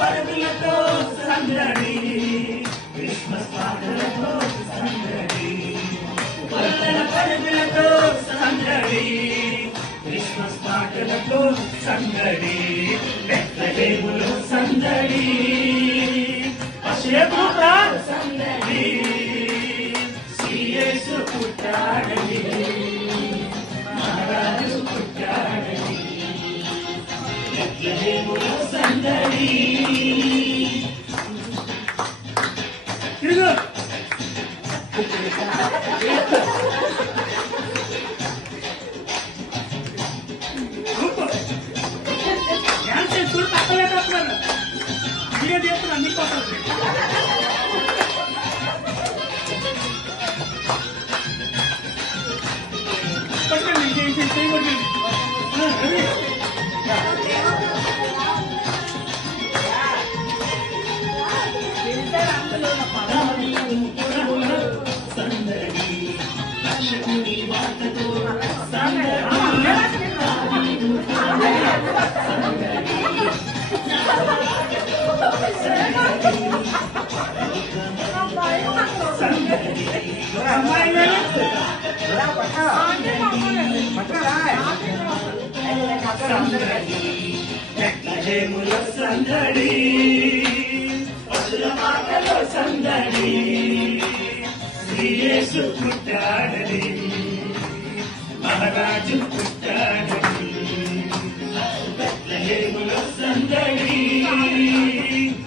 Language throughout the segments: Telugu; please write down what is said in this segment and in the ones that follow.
పరుగులతో సందడి, క్రిస్మస్ పాటలతో సందడి, పల్లెల పరుగులతో సందడి, క్రిస్మస్ పాటలతో సందడి, బెత్లెహేములో సందడి, పశువుల సందడి, యేసు పుట్టాడని, మహారాజు పుట్టాడని, బెత్లెహేములో సందడి. డ్యాన్స్ చేస్తూ తప్పలేకపోతున్నాను, మీరే చేస్తున్నా మీకోసం. బెత్లెహేములో సందడి, పశుల మాటలో సందడి, యేసు పుట్టాడని, మహారాజు పుట్టాడని, బెత్లెహేములో సందడి,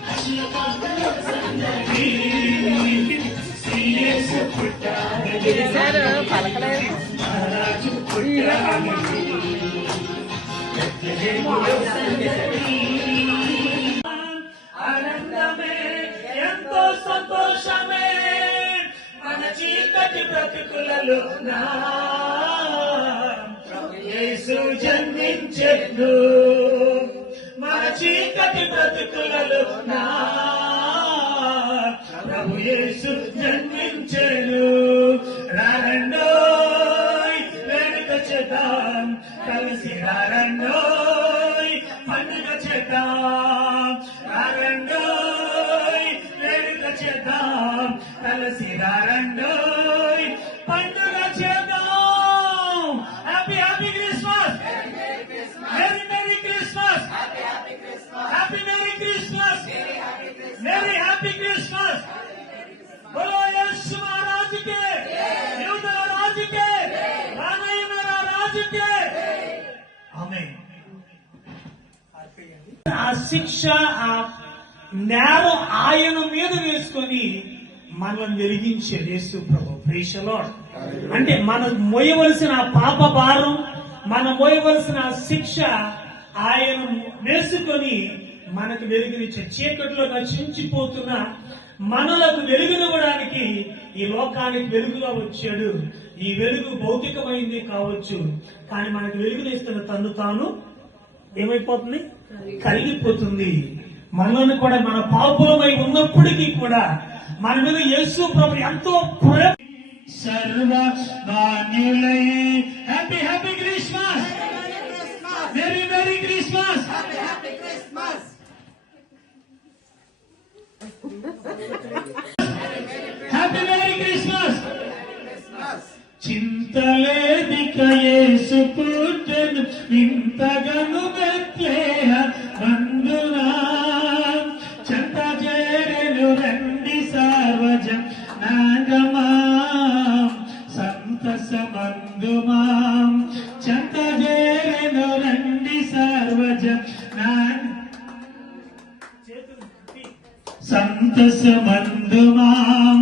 పశుల మాటలో సందడి, యేసు పుట్టాడని, మహారాజు పుట్టాడని. ఆనందమే ఎంతో సంతోషమే మన చీకటి బ్రతుకులలోన, యేసు జన్మించెను మన చీకటి బ్రతుకులలోన, ప్రభు యేసు జన్మించెను. రారండోయ్ వేడుక చేద్దాం, కలిసి రారండోయ్ పండుగ చేద్దాం, రారండోయ్ వేడుక చేద్దాం, కలిసి రారండోయ్ పండుగ చేద్దాం. Happy happy Christmas, merry merry Christmas, happy merry Christmas, merry happy Christmas. बोलो यीशु महाराज के, यूदा राज के, रानी मेरा राज के, आमीन. ఆ శిక్ష ఆ నేరం ఆయన మీద వేసుకొని మనల్ని వెలిగించే యేసు ప్రభు. Praise the Lord. అంటే మనం మోయవలసిన పాప భారం, మనం మోయవలసిన శిక్ష ఆయన వేసుకొని మనకు వెలుగునిచ్చే, చీకటిలో నశించిపోతున్న మనలకు వెలుగునివ్వడానికి ఈ లోకానికి వెలుగుగా వచ్చాడు. ఈ వెలుగు భౌతికమైంది కావచ్చు, కానీ మనకు వెలుగునిస్తున్న తను తాను ఏమైపోతుంది, కలిగిపోతుంది. మనల్ని కూడా మన పాపులమై ఉన్నప్పటికీ కూడా మన మీద యేసు ప్రభు ఎంతో ప్రేమ. సర్వమాన్యులై happy happy Christmas, merry merry Christmas, happy merry Christmas. చింతలేదిక యేసు పుట్టెను ఇంతగను బెత్లెహేమందునా, చెంత చేరెను రండి సార్వజనాంగమా, సంతసమందుమాం చెంత చేరెను రండి సంతసమందుమాం.